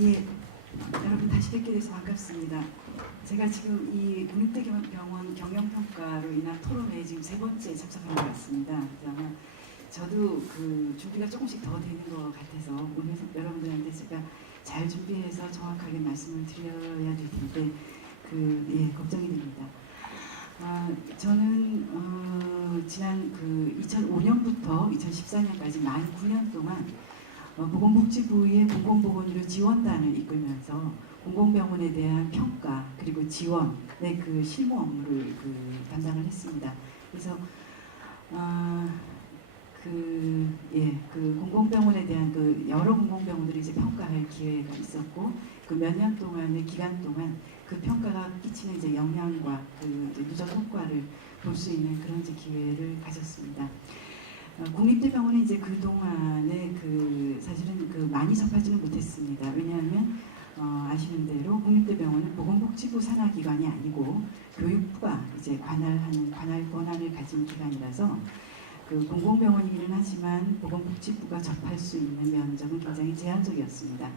예, 여러분 다시 뵙게 돼서 반갑습니다. 제가 지금 이 국립대병원 경영평가로 인한 토론회에 지금 세 번째 참석한 것 같습니다. 그러면 저도 그 준비가 조금씩 더 되는 것 같아서 오늘 여러분들한테 제가 잘 준비해서 정확하게 말씀을 드려야 될 텐데 걱정이 됩니다. 저는 지난 2005년부터 2014년까지 만 9년 동안 보건복지부의 공공보건의료 지원단을 이끌면서 공공병원에 대한 평가 그리고 지원의 그 실무 업무를 담당을 했습니다. 그래서 공공병원에 대한 여러 공공병원들이 이제 평가할 기회가 있었고 몇 년 동안의 기간 동안 그 평가가 끼치는 이제 영향과 이제 누적 효과를 볼 수 있는 그런 이제 기회를 가졌습니다. 국립대병원은 이제 그 동안에 사실은 많이 접하지는 못했습니다. 왜냐하면 아시는 대로 국립대병원은 보건복지부 산하기관이 아니고 교육부가 이제 관할 권한을 가진 기관이라서 공공병원이기는 하지만 보건복지부가 접할 수 있는 면적은 굉장히 제한적이었습니다.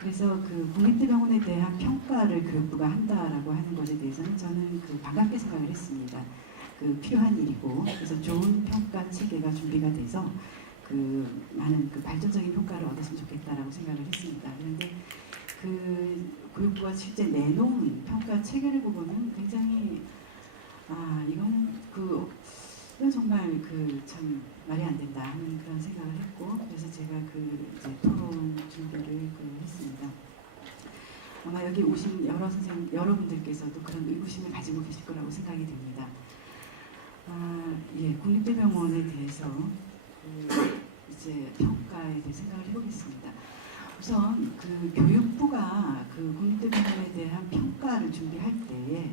그래서 국립대병원에 대한 평가를 교육부가 한다라고 하는 것에 대해서는 저는 반갑게 생각을 했습니다. 필요한 일이고, 그래서 좋은 평가 체계가 준비가 돼서 많은 발전적인 효과를 얻었으면 좋겠다라고 생각을 했습니다. 그런데 교육부가 실제 내놓은 평가 체계를 보고는 굉장히 이건 정말 참 말이 안 된다 하는 그런 생각을 했고, 그래서 제가 이제 토론 준비를 했습니다. 아마 여기 오신 여러분들께서도 그런 의구심을 가지고 계실 거라고 생각이 됩니다. 국립대병원에 대해서 이제 평가에 대해 생각을 해보겠습니다. 우선 교육부가 국립대병원에 대한 평가를 준비할 때에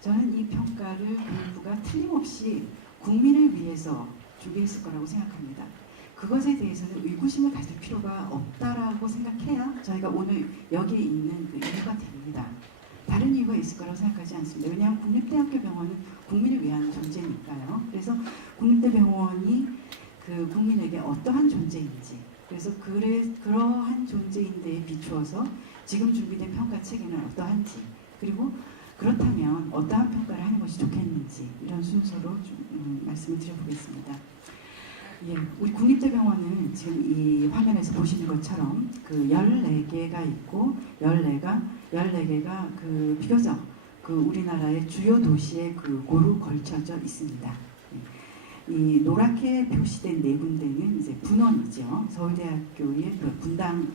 저는 이 평가를 교육부가 틀림없이 국민을 위해서 준비했을 거라고 생각합니다. 그것에 대해서는 의구심을 가질 필요가 없다라고 생각해야 저희가 오늘 여기에 있는 이유가 됩니다. 다른 이유가 있을 거라고 생각하지 않습니다. 왜냐하면 국립대학교 병원은 국민을 위한 존재니까요. 그래서 국립대병원이 국민에게 어떠한 존재인지, 그래서 그러한 존재인 데에 비추어서 지금 준비된 평가 체계는 어떠한지, 그리고 그렇다면 어떠한 평가를 하는 것이 좋겠는지, 이런 순서로 좀 말씀을 드려보겠습니다. 우리 국립대병원은 지금 이 화면에서 보시는 것처럼 14개가 있고 14개가 비교적 우리나라의 주요 도시에 고루 걸쳐져 있습니다. 이 노랗게 표시된 네 군데는 이제 분원이죠. 서울대학교의 분당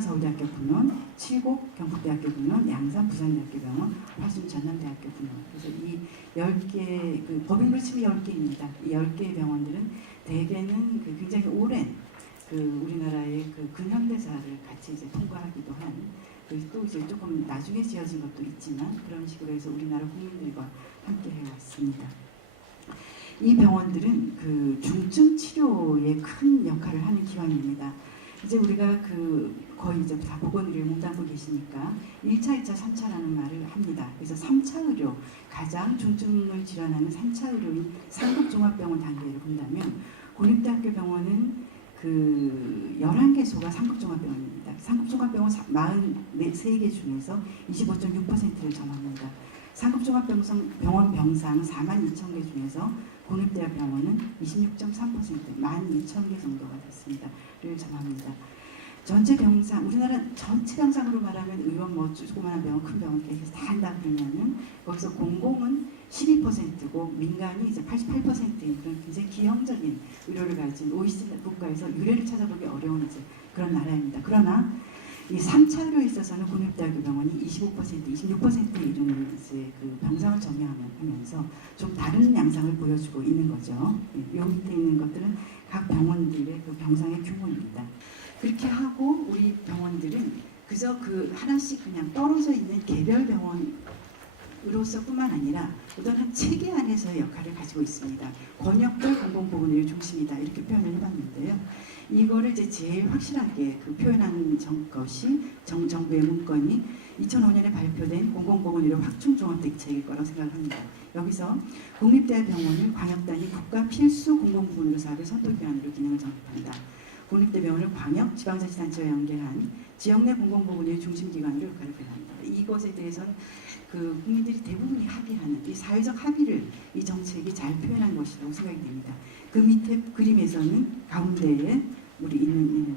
서울대학교 분원, 칠곡 경북대학교 분원, 양산 부산대학교 병원, 화순 전남대학교 분원. 그래서 이 10개, 법인으로 치면 10개입니다. 이 10개의 병원들은 대개는 굉장히 오랜 우리나라의 근현대사를 같이 이제 통과하기도 한, 또 이제 조금 나중에 지어진 것도 있지만 그런 식으로 해서 우리나라 국민들과 함께 해왔습니다. 이 병원들은 중증 치료에 큰 역할을 하는 기관입니다. 이제 우리가 거의 이제 다 보건의료 몸담고 계시니까 1차, 2차, 3차라는 말을 합니다. 그래서 3차 의료, 가장 중증을 질환하는 3차 의료인 상급종합병원 단계를 본다면 국립대학교 병원은 11개소가 상급종합병원입니다. 상급종합병원 43개 중에서 25.6%를 점합니다. 상급종합병원 병상 42,000개 중에서 국립대학병원은 26.3%, 12,000개 정도가 됐습니다.를 점합니다. 전체 병상, 우리나라 전체 병상으로 말하면 의원 조그마한 병원, 큰 병원 이렇게 해서 다 한다 그러면은 거기서 공공은 12%고 민간이 이제 88%인 그런 굉장히 기형적인 의료를 가진 OECD 국가에서 유례를 찾아보기 어려운 이제 그런 나라입니다. 그러나 이 3차 의료에 있어서는 국립대학교 병원이 25%, 26%에 이르는 이제 병상을 점유하면서 좀 다른 양상을 보여주고 있는 거죠. 여기 밑에 있는 것들은 각 병원들의 병상의 규모입니다. 그렇게 하고 우리 병원들은 그저 하나씩 그냥 떨어져 있는 개별 병원으로서뿐만 아니라 어떤 한 체계 안에서의 역할을 가지고 있습니다. 권역별 공공보건의료 중심이다 이렇게 표현을 해봤는데요. 이거를 이제 제일 확실하게 표현한 것이 정부의 문건이 2005년에 발표된 공공보건의료 확충종합대책일 거라고 생각합니다. 여기서 국립대병원을 광역단위 국가 필수 공공보건의료 사업의 선도기관으로 기능을 정립한다. 국립대병원을 광역 지방자치단체와 연계한 지역 내 공공보건의 중심기관으로 역할을 합니다. 이것에 대해서는 그 국민들이 대부분이 합의하는 이 사회적 합의를 이 정책이 잘 표현한 것이라고 생각이 됩니다. 그 밑에 그림에서는 가운데에 우리 있는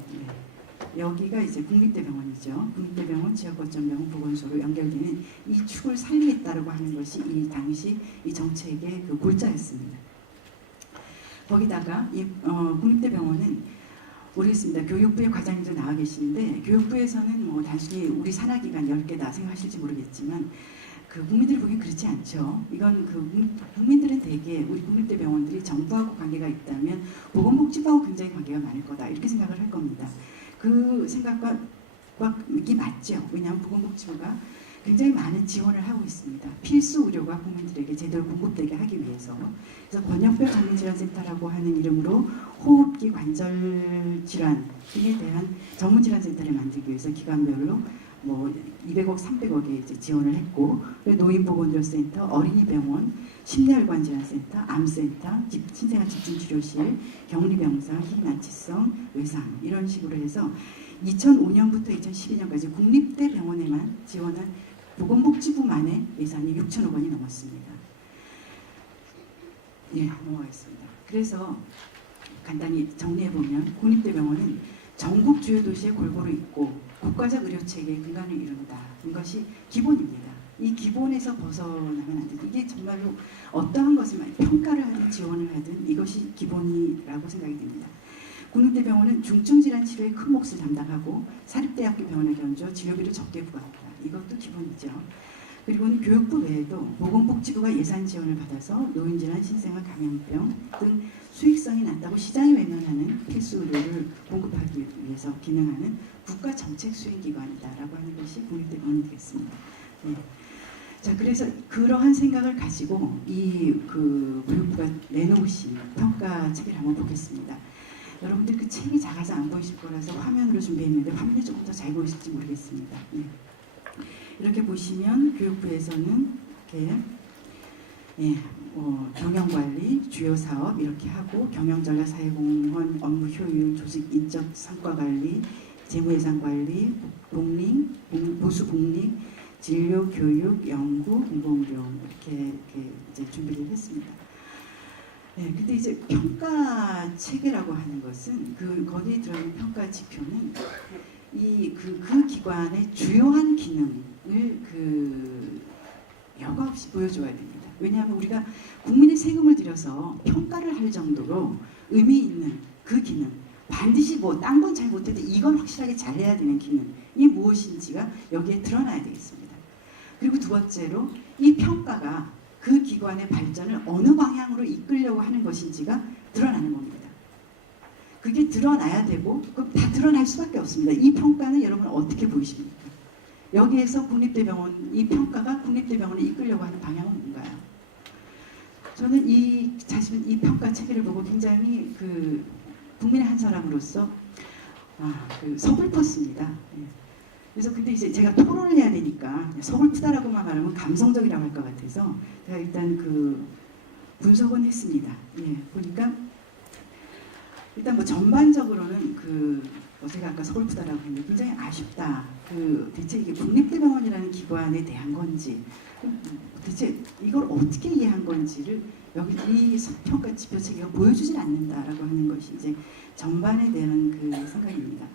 여기가 이제 국립대병원이죠. 국립대병원, 지역거점병원, 보건소로 연결되는 이 축을 살리겠다라고 하는 것이 이 당시 이 정책의 그 골자였습니다. 거기다가 이 국립대병원은 모르겠습니다. 교육부의 과장님도 나와 계시는데 교육부에서는 뭐 단순히 우리 산하기관 10개다 생각하실지 모르겠지만 그 국민들이 보기엔 그렇지 않죠. 이건 그 국민들은 대개 우리 국립대병원들이 정부하고 관계가 있다면 보건복지부하고 굉장히 관계가 많을 거다 이렇게 생각을 할 겁니다. 그 생각과 이게 맞죠. 왜냐하면 보건복지부가 굉장히 많은 지원을 하고 있습니다. 필수 의료가 국민들에게 제대로 공급되게 하기 위해서. 그래서 권역별 전문질환센터라고 하는 이름으로 호흡기 관절 질환 등에 대한 전문질환센터를 만들기 위해서 기관별로 뭐 200억, 300억에 이제 지원을 했고, 노인보건의료센터, 어린이병원, 심혈관질환센터, 암센터, 신생아 집중치료실, 격리병상, 희귀난치성, 외상 이런 식으로 해서 2005년부터 2012년까지 국립대병원에만 지원한 보건복지부만의 예산이 6천억 원이 넘었습니다. 예, 넘어가겠습니다. 그래서 간단히 정리해보면 국립대병원은 전국 주요 도시에 골고루 있고 국가적 의료체계의 근간을 이룬다. 이것이 기본입니다. 이 기본에서 벗어나면 안 된다. 이게 정말로 어떠한 것을 평가를 하든 지원을 하든 이것이 기본이라고 생각이 됩니다. 국립대병원은 중증질환 치료에 큰 몫을 담당하고 사립대학교 병원에 견주어 진료비를 적게 부과한다. 이것도 기본이죠. 그리고는 교육부 외에도 보건복지부가 예산 지원을 받아서 노인질환, 신생아 감염병 등 수익성이 낮다고 시장이 외면하는 필수 의료를 공급하기 위해서 기능하는 국가 정책 수행기관이다라고 하는 것이 국립대병원이 되겠습니다. 네. 자, 그래서 그러한 생각을 가지고 이 그 교육부가 내놓으신 평가 책을 한번 보겠습니다. 여러분들 그 책이 작아서 안 보이실 거라서 화면으로 준비했는데 화면이 조금 더 잘 보이실지 모르겠습니다. 네. 이렇게 보시면 교육부에서는 이렇게 경영관리, 주요 사업 이렇게 하고 경영전략, 사회공헌, 업무 효율, 조직 인적 성과관리, 재무예산관리, 복리, 보수 복리, 진료, 교육, 연구, 공공의료 이렇게 이제 준비를 했습니다. 네, 근데 이제 평가 체계라고 하는 것은 거기에 들어있는 평가 지표는 그 기관의 주요한 기능을 여과 없이 보여줘야 됩니다. 왜냐하면 우리가 국민의 세금을 들여서 평가를 할 정도로 의미 있는 그 기능, 반드시 뭐 딴 건 잘 못해도 이건 확실하게 잘해야 되는 기능이 무엇인지가 여기에 드러나야 되겠습니다. 그리고 두 번째로 이 평가가 그 기관의 발전을 어느 방향으로 이끌려고 하는 것인지가 드러나는 겁니다. 그게 드러나야 되고 그럼 다 드러날 수밖에 없습니다. 이 평가는 여러분 어떻게 보이십니까? 여기에서 국립대병원 이 평가가 국립대병원을 이끌려고 하는 방향은 뭔가요? 저는 이 평가 체계를 보고 굉장히 국민의 한 사람으로서 서글펐습니다. 그래서 근데 이제 제가 토론을 해야 되니까 서글프다라고만 말하면 감성적이라고 할 것 같아서 제가 일단 분석은 했습니다. 보니까 일단 뭐 전반적으로는 제가 아까 서글프다라고 했는데 굉장히 아쉽다. 대체 이게 국립대병원이라는 기관에 대한 건지 대체 이걸 어떻게 이해한 건지를 여기 이 평가 지표 체계가 보여주질 않는다라고 하는 것이 이제 전반에 대한 생각입니다.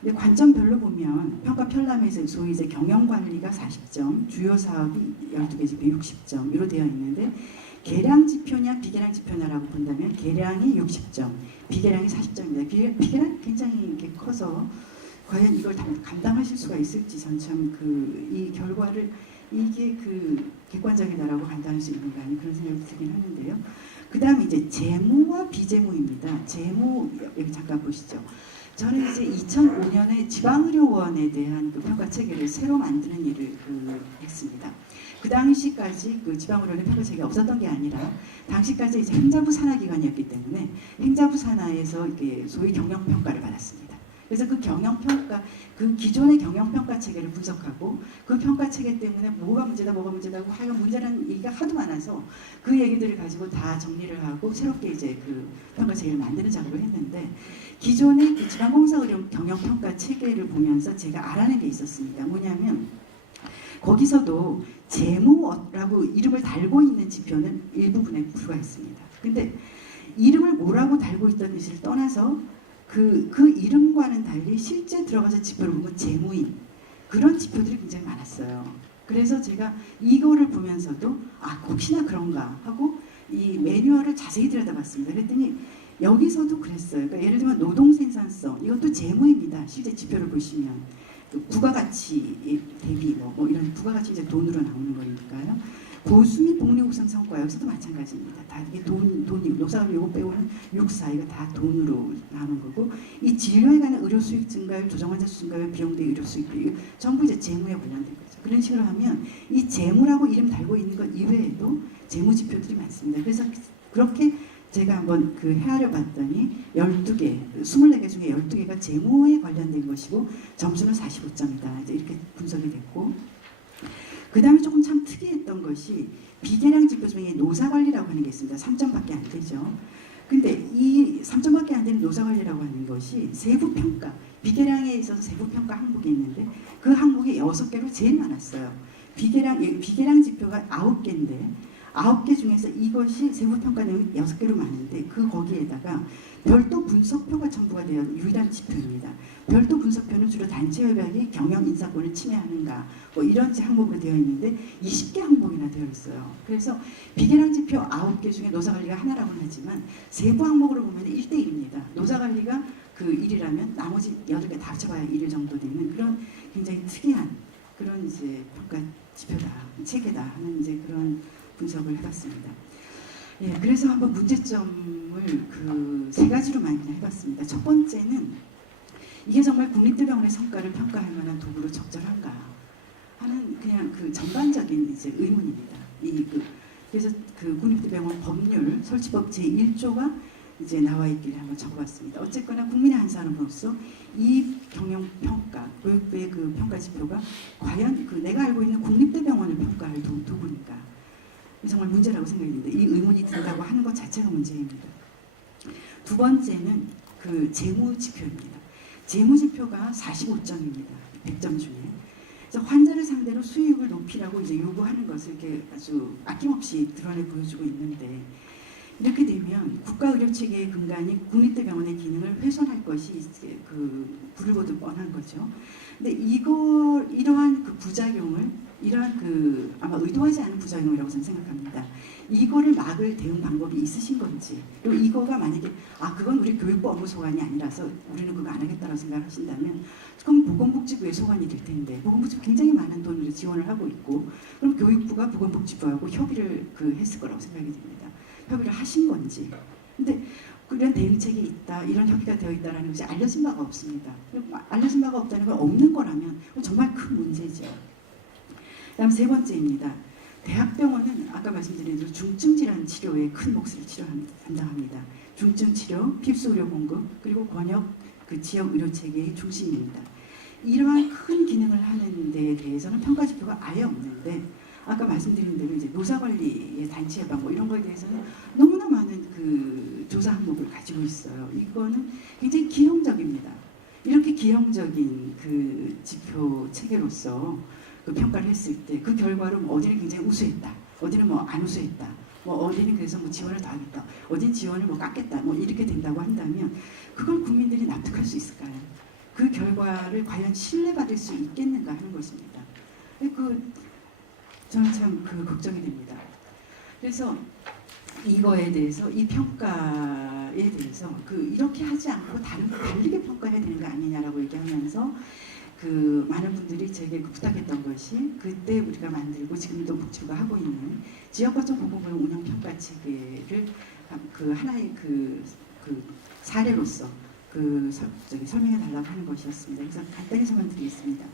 근데 관점별로 보면 평가 편람에서 소위 이제 경영관리가 40점, 주요 사업이 12개 지표 60점으로 되어 있는데 계량 지표냐 비계량 지표냐라고 본다면 계량이 60점, 비계량이 40점입니다. 비계량 굉장히 이렇게 커서 과연 이걸 감당하실 수가 있을지 전 참 이 결과를 이게 객관적이다라고 판단할 수 있는 거 아니 그런 생각이 들긴 하는데요. 그 다음에 이제 재무와 비재무입니다. 재무 여기 잠깐 보시죠. 저는 이제 2005년에 지방의료원에 대한 평가 체계를 새로 만드는 일을 했습니다. 그 당시까지 지방의료원의 평가 체계가 없었던 게 아니라 당시까지 이제 행자부 산하기관이었기 때문에 행자부 산하에서 이게 소위 경영평가를 받았습니다. 그래서 그 경영평가, 그 기존의 경영평가 체계를 분석하고 그 평가 체계 때문에 뭐가 문제다고 하여간 문제라는 얘기가 하도 많아서 그 얘기들을 가지고 다 정리를 하고 새롭게 이제 그 평가 체계를 만드는 작업을 했는데 기존의 그 지방공사 의료 경영평가 체계를 보면서 제가 알아낸 게 있었습니다. 뭐냐면 거기서도 재무라고 이름을 달고 있는 지표는 일부분에 불과했습니다. 근데 이름을 뭐라고 달고 있던지를 떠나서 그 이름과는 달리 실제 들어가서 지표를 보면 재무인 그런 지표들이 굉장히 많았어요. 그래서 제가 이거를 보면서도 혹시나 그런가 하고 이 매뉴얼을 자세히 들여다봤습니다. 그랬더니 여기서도 그랬어요. 그러니까 예를 들면 노동 생산성 이것도 재무입니다. 실제 지표를 보시면 그 부가가치 대비 뭐 이런 부가가치 이제 돈으로 나오는 거니까요. 보수 및 복리 우선 성과 여기서도 마찬가지입니다. 다 이게 돈이 노사를 요거 빼고는 육사 이거 다 돈으로 나오는 거고 이 진료에 관한 의료 수익 증가율, 조정 환자 수 증가율, 비용 대 의료 수익 비율 전부 이제 재무에 관련된 거죠. 그런 식으로 하면 이 재무라고 이름 달고 있는 것 이외에도 재무 지표들이 많습니다. 그래서 그렇게 제가 한번 그 헤아려 봤더니 12개, 24개 중에 12개가 재무에 관련된 것이고 점수는 45점이다. 이제 이렇게 분석이 됐고 그 다음에 조금 참 특이했던 것이 비계량 지표 중에 노사관리라고 하는 게 있습니다. 3점밖에 안 되죠. 근데 이 3점밖에 안 되는 노사관리라고 하는 것이 세부평가, 비계량에 있어서 세부평가 항목이 있는데 그 항목이 6개로 제일 많았어요. 비계량 지표가 9개인데 9개 중에서 이것이 세부평가 내용이 6개로 많은데 그 거기에다가 별도 분석표가 첨부가 되어 유일한 지표입니다. 별도 분석표는 주로 단체 협약이 경영 인사권을 침해하는가 뭐 이런 항목으로 되어 있는데 20개 항목이나 되어 있어요. 그래서 비계량 지표 9개 중에 노사관리가 하나라고는 하지만 세부 항목으로 보면 1대1입니다. 노사관리가 그 1이라면 나머지 8개 다 합쳐봐야 1 정도 되는 그런 굉장히 특이한 그런 이제 평가 지표다, 체계다 하는 이제 그런 분석을 해봤습니다. 예, 그래서 한번 문제점을 그 세 가지로만 그냥 해봤습니다. 첫 번째는 이게 정말 국립대병원의 성과를 평가할 만한 도구로 적절한가 하는 그냥 그 전반적인 이제 의문입니다. 그래서 그 국립대병원 법률 설치법 제1조가 이제 나와 있기를 한번 적어봤습니다. 어쨌거나 국민의 한 사람으로서 이 경영평가, 교육부의 그 평가 지표가 과연 그 내가 알고 있는 국립대병원을 평가할 도구인가? 정말 문제라고 생각했는데 이 의문이 든다고 하는 것 자체가 문제입니다. 두 번째는 그 재무지표입니다. 재무지표가 45점입니다. 100점 중에. 그래서 환자를 상대로 수익을 높이라고 이제 요구하는 것을 이렇게 아주 아낌없이 드러내 보여주고 있는데 이렇게 되면 국가의료체계의 근간인 국립대병원의 기능을 훼손할 것이 이제 그 불을 보듯 뻔한 거죠. 근데 이러한 그 부작용을 이러한 그 아마 의도하지 않은 부작용이라고 저는 생각합니다. 이거를 막을 대응 방법이 있으신 건지 그리고 이거가 만약에 그건 우리 교육부 업무 소관이 아니라서 우리는 그거 안 하겠다고 생각하신다면 그럼 보건복지부의 소관이 될 텐데 보건복지부 굉장히 많은 돈을 지원을 하고 있고 그럼 교육부가 보건복지부하고 협의를 했을 거라고 생각이 됩니다. 협의를 하신 건지 근데 이런 대응책이 있다, 이런 협의가 되어 있다는 것이 알려진 바가 없습니다. 알려진 바가 없다는 건 없는 거라면 정말 큰 문제죠. 다음 세 번째입니다. 대학병원은 아까 말씀드린 대로 중증 질환 치료에 큰 몫을 담당합니다. 중증 치료, 필수 의료 공급, 그리고 권역 그 지역 의료 체계의 중심입니다. 이러한 큰 기능을 하는 데에 대해서는 평가 지표가 아예 없는데 아까 말씀드린 대로 이제 노사관리의 단체 협약 뭐 이런 거에 대해서는 너무나 많은 그 조사 항목을 가지고 있어요. 이거는 굉장히 기형적입니다. 이렇게 기형적인 그 지표 체계로서 그 평가를 했을 때 그 결과로 뭐 어디는 굉장히 우수했다, 어디는 뭐 안 우수했다, 뭐 어디는 그래서 뭐 지원을 더 하겠다, 어디는 지원을 뭐 깎겠다, 뭐 이렇게 된다고 한다면 그걸 국민들이 납득할 수 있을까요? 그 결과를 과연 신뢰받을 수 있겠는가 하는 것입니다. 저는 참 그 걱정이 됩니다. 그래서 이거에 대해서 이 평가에 대해서 이렇게 하지 않고 다르게 평가해야 되는 거 아니냐라고 얘기하면서 그 많은 분들이 제게 부탁했던 것이 그때 우리가 만들고 지금도 복지부가 하고 있는 지역거점 보건보험 운영 평가 체계를 그 하나의 그 사례로서 설명해 달라고 하는 것이었습니다. 그래서 간단히 설명드리겠습니다.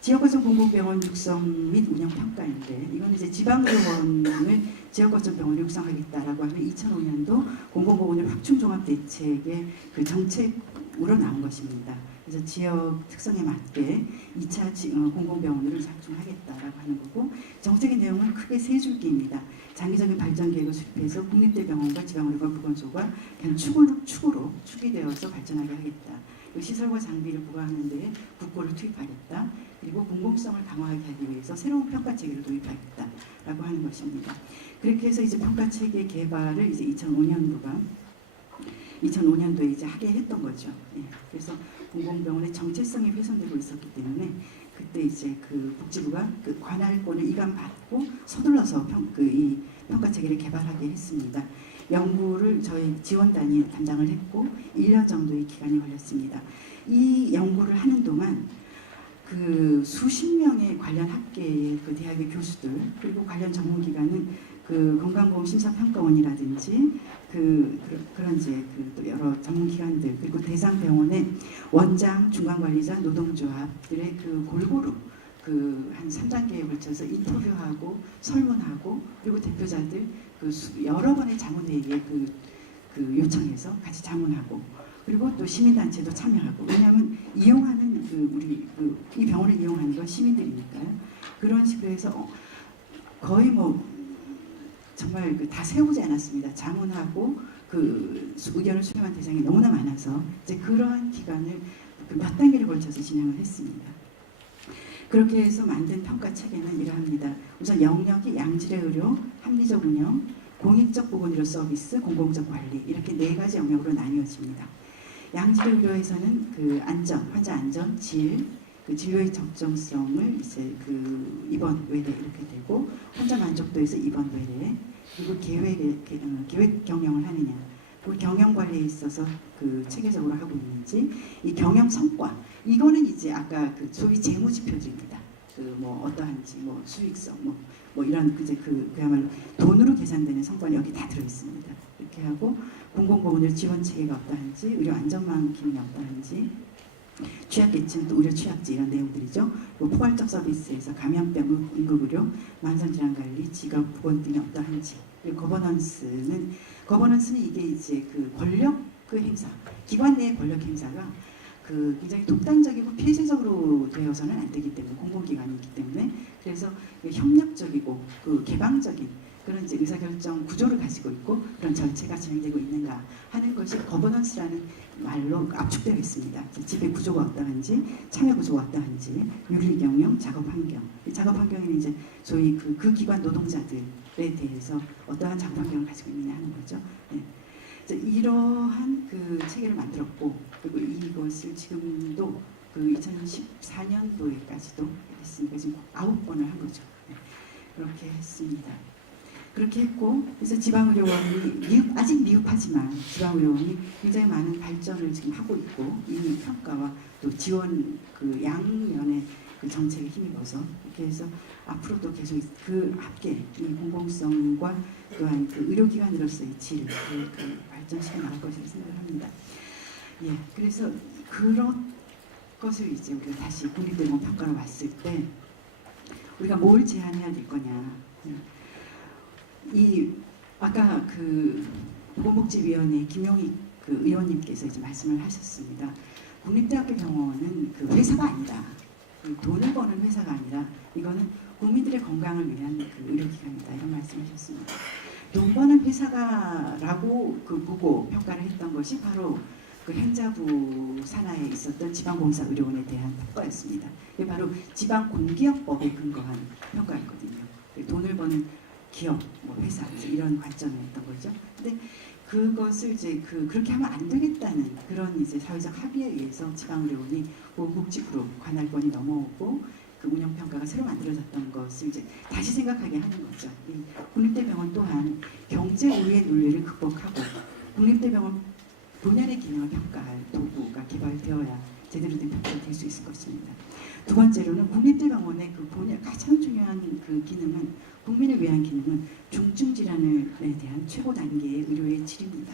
지역거점 공공병원 육성 및 운영 평가인데 이건 이제 지방병원을 지역거점 병원을 육성하겠다라고 하는 2005년도 공공보건의 확충종합대책의 그 정책으로 나온 것입니다. 그래서 지역 특성에 맞게 2차 공공병원으로 작동하겠다라고 하는 거고, 정책의 내용은 크게 세 줄기입니다. 장기적인 발전 계획을 수립해서 국립대병원과 지방의료보건소가 그냥 축이 되어서 발전하게 하겠다. 시설과 장비를 부과하는 데에 국고를 투입하겠다. 그리고 공공성을 강화하게 하기 위해서 새로운 평가 체계를 도입하겠다라고 하는 것입니다. 그렇게 해서 이제 평가 체계 개발을 이제 2005년도에 이제 하게 했던 거죠. 예. 그래서 공공병원의 정체성이 훼손되고 있었기 때문에 그때 이제 그 복지부가 그 관할권을 이관받고 서둘러서 이 평가 체계를 개발하게 했습니다. 연구를 저희 지원단이 담당을 했고 1년 정도의 기간이 걸렸습니다. 이 연구를 하는 동안 그 수십 명의 관련 학계의 그 대학의 교수들 그리고 관련 전문기관은 그 건강보험 심사평가원이라든지 그런 이제 또 여러 전문기관들 그리고 대상병원의 원장, 중간관리자, 노동조합들의 그 골고루 그 한 3단계에 걸쳐서 인터뷰하고 설문하고 그리고 대표자들 그 여러 번의 자문회의에 그 요청해서 같이 자문하고 그리고 또 시민단체도 참여하고 왜냐하면 이용하는 우리 이 병원을 이용하는 건 시민들이니까요. 그런 식으로 해서 거의 뭐 정말 다 세우지 않았습니다. 자문하고 그 의견을 수렴한 대상이 너무나 많아서 이제 그러한 기간을 몇 단계를 걸쳐서 진행을 했습니다. 그렇게 해서 만든 평가 체계는 이러합니다. 우선 영역이 양질의 의료, 합리적 운영, 공익적 보건의료 서비스, 공공적 관리 이렇게 네 가지 영역으로 나뉘어집니다. 양질의 의료에서는 그 안전, 환자 안전, 질, 그 진료의 적정성을 이제 그 입원 외래 이렇게 되고 환자 만족도에서 입원 외래 그리고 계획 경영을 하느냐 그리고 경영 관리에 있어서 그 체계적으로 하고 있는지 이 경영 성과 이거는 이제 아까 그 소위 재무 지표들입니다. 그 뭐 어떠한지 뭐 수익성 뭐 이런 이제 그야말로 돈으로 계산되는 성과는 여기 다 들어 있습니다. 이렇게 하고 공공보건의료 지원 체계가 어떠한지 의료 안전망 기능이 어떠한지 취약계층 또 의료 취약지 이런 내용들이죠. 포괄적 서비스에서 감염병 응급의료, 만성질환관리, 직업 보건 등이 어떠한지 그리고 거버넌스는 이게 이제 그 권력 그 행사 기관 내의 권력 행사가 그 굉장히 독단적이고 폐쇄적으로 되어서는 안 되기 때문에 공공기관이기 때문에 그래서 협력적이고 그 개방적인 그런 이제 의사결정 구조를 가지고 있고 그런 절차가 진행되고 있는가 하는 것이 거버넌스라는 말로 압축되어 있습니다. 지배 구조가 어떠한지, 참여 구조가 어떠한지, 윤리 경영, 작업 환경. 이 작업 환경에는 이제 소위 그 기관 노동자들에 대해서 어떠한 작업 환경을 가지고 있느냐 하는 거죠. 네. 이러한 그 체계를 만들었고 그리고 이것을 지금도 그 2014년도에까지도 했으니까 지금 9번을 한 거죠. 네. 그렇게 했습니다. 그렇게 했고 그래서 지방의료원이 아직 미흡하지만 지방의료원이 굉장히 많은 발전을 지금 하고 있고 이 평가와 또 지원 그 양면의 그 정책에 힘입어서 이렇게 해서 앞으로도 계속 그 함께 이 공공성과 또한 그 의료기관으로서의 질을 발전시켜 나갈 것이라고 생각합니다. 예, 그래서 그런 것을 이제 우리가 다시 국립대병원 평가로 왔을 때 우리가 뭘 제안해야 될 거냐. 이 아까 그 보건복지위원회 김용익 그 의원님께서 이제 말씀을 하셨습니다. 국립대학교 병원은 그 회사가 아니다. 그 돈을 버는 회사가 아니라 이거는 국민들의 건강을 위한 그 의료기관이다. 이런 말씀하셨습니다. 돈 버는 회사가라고 그 보고 평가를 했던 것이 바로 그 행자부 산하에 있었던 지방공사의료원에 대한 평가였습니다. 이게 바로 지방공기업법에 근거한 평가였거든요. 돈을 버는 기업, 뭐 회사 이런 관점이었던 거죠. 근데 그것을 이제 그렇게 하면 안 되겠다는 그런 이제 사회적 합의에 의해서 지방의료원이 보건복지부로 관할권이 넘어오고 그 운영평가가 새로 만들어졌던 것을 이제 다시 생각하게 하는 거죠. 이 국립대병원 또한 경제 우위의 논리를 극복하고 국립대병원 본연의 기능을 평가할 도구가 개발되어야 제대로 된 평가가 될 수 있을 것입니다. 두 번째로는 국립대병원의 그 본연 가장 중요한 그 기능은 국민을 위한 기능은 중증 질환에 대한 최고 단계의 의료의 질입니다.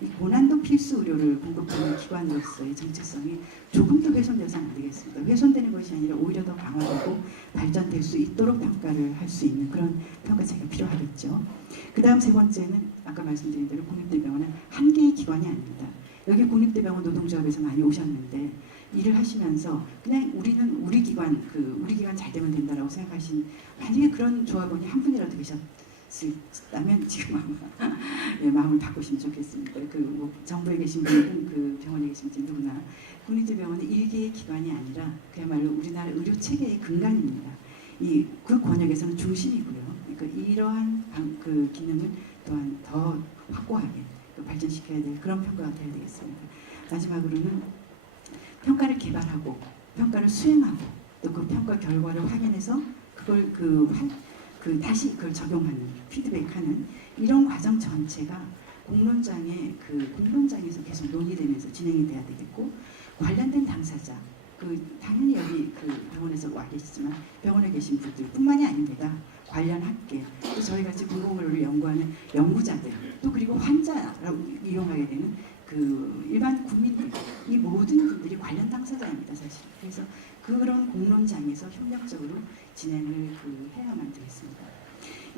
이 고난도 필수 의료를 공급하는 기관으로서의 정체성이 조금 더 훼손돼서는 안 되겠습니다. 훼손되는 것이 아니라 오히려 더 강화되고 발전될 수 있도록 평가를 할 수 있는 그런 평가체가 필요하겠죠. 그 다음 세 번째는 아까 말씀드린 대로 국립대병원은 한 개의 기관이 아닙니다. 여기 국립대병원 노동조합에서 많이 오셨는데 일을 하시면서 그냥 우리는 우리 기관 우리 기관 잘 되면 된다라고 생각하신 만약에 그런 조합원이 한 분이라도 계셨다면 지금 아마 예, 마음을 바꾸시면 좋겠습니다. 뭐 정부에 계신 분들은 그 병원에 계신 분들 누구나 국립대병원은 일개의 기관이 아니라 그야말로 우리나라 의료 체계의 근간입니다. 그 권역에서는 중심이고요. 그러니까 이러한 그 기능을 또한 더 확고하게 발전시켜야 될 그런 평가가 되어야 되겠습니다. 마지막으로는 평가를 개발하고 평가를 수행하고 또 그 평가 결과를 확인해서 그걸 다시 그걸 적용하는 피드백하는 이런 과정 전체가 공론장에서 계속 논의되면서 진행이 돼야 되겠고 관련된 당사자 당연히 여기 병원에서 와 계시지만 병원에 계신 분들뿐만이 아닙니다. 관련 학계, 또 저희 같이 공공의료를 연구하는 연구자들, 또 그리고 환자라고 이용하게 되는 일반 국민들, 이 모든 분들이 관련 당사자입니다, 사실. 그래서 그런 공론장에서 협력적으로 진행을 해야만 되겠습니다.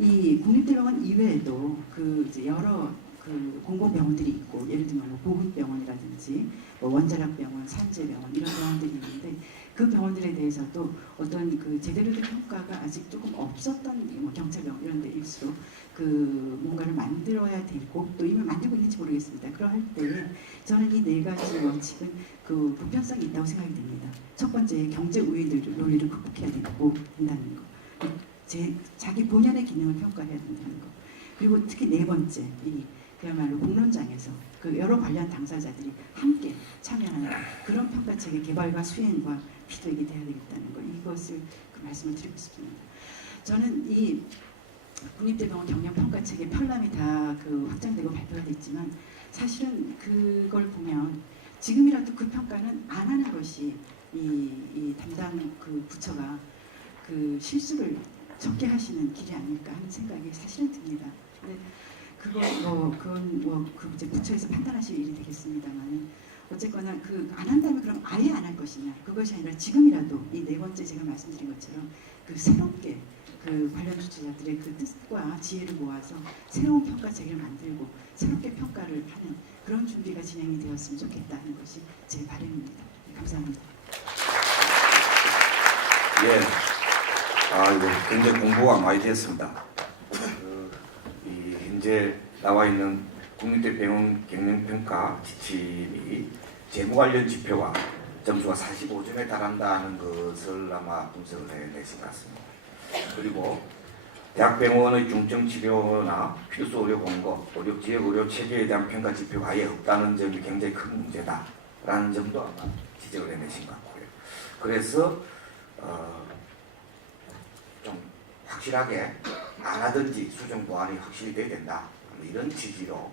이 국립대병원 이외에도 이제 여러 공공병원들이 있고 예를 들면 보훈병원이라든지 원자력병원, 산재병원 이런 병원들이 있는데 그 병원들에 대해서도 어떤 제대로 된 평가가 아직 조금 없었던 경찰병원 이런 데일수록 뭔가를 만들어야 되고 또 이미 만들고 있는지 모르겠습니다. 그럴 때 저는 이 네 가지 원칙은 보편성이 있다고 생각이 됩니다. 첫 번째 경제 우위들 논리를 극복해야 된다는 거. 자기 본연의 기능을 평가해야 된다는 거. 그리고 특히 네 번째 그야말로 공론장에서 여러 관련 당사자들이 함께 참여하는 그런 평가책의 개발과 수행과 피드백이 돼야 되겠다는 거 이것을 말씀을 드리고 싶습니다. 저는 이 국립대병원 경영평가책의 편람이 다 확장되고 발표가 됐지만 사실은 그걸 보면 지금이라도 그 평가는 안 하는 것이 이 담당 부처가 실수를 적게 하시는 길이 아닐까 하는 생각이 사실은 듭니다. 근데 그건 이제 부처에서 판단하실 일이 되겠습니다만 어쨌거나 안 한다면 그럼 아예 안 할 것이냐 그것이 아니라 지금이라도 이 네 번째 제가 말씀드린 것처럼 새롭게 관련 주체자들의 뜻과 지혜를 모아서 새로운 평가 체계를 만들고 새롭게 평가를 하는 그런 준비가 진행이 되었으면 좋겠다는 것이 제 바람입니다. 네, 감사합니다. 예, 이거 굉장히 공부가 많이 됐습니다. 현재 나와 있는 국립대병원 경영평가 지침이 재무 관련 지표와 점수가 45점에 달한다는 것을 아마 분석을 해내신 것 같습니다. 그리고 대학병원의 중증 치료나 필수 의료 공급, 지역 의료 체계에 대한 평가 지표가 아예 없다는 점이 굉장히 큰 문제다라는 점도 아마 지적을 해내신 것 같고요. 그래서 좀 확실하게 안 하든지 수정 보완이 확실히 돼야 된다. 이런 취지로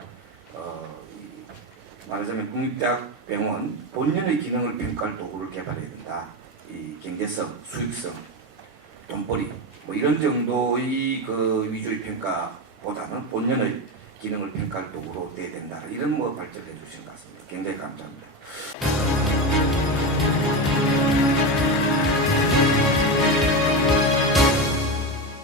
말하자면 국립대학병원 본연의 기능을 평가할 도구를 개발해야 된다. 이 경제성, 수익성, 돈벌이 이런 정도의 위주의 평가보다는 본연의 기능을 평가할 도구로 돼야 된다. 이런 발전을 해주신 것 같습니다. 굉장히 감사합니다.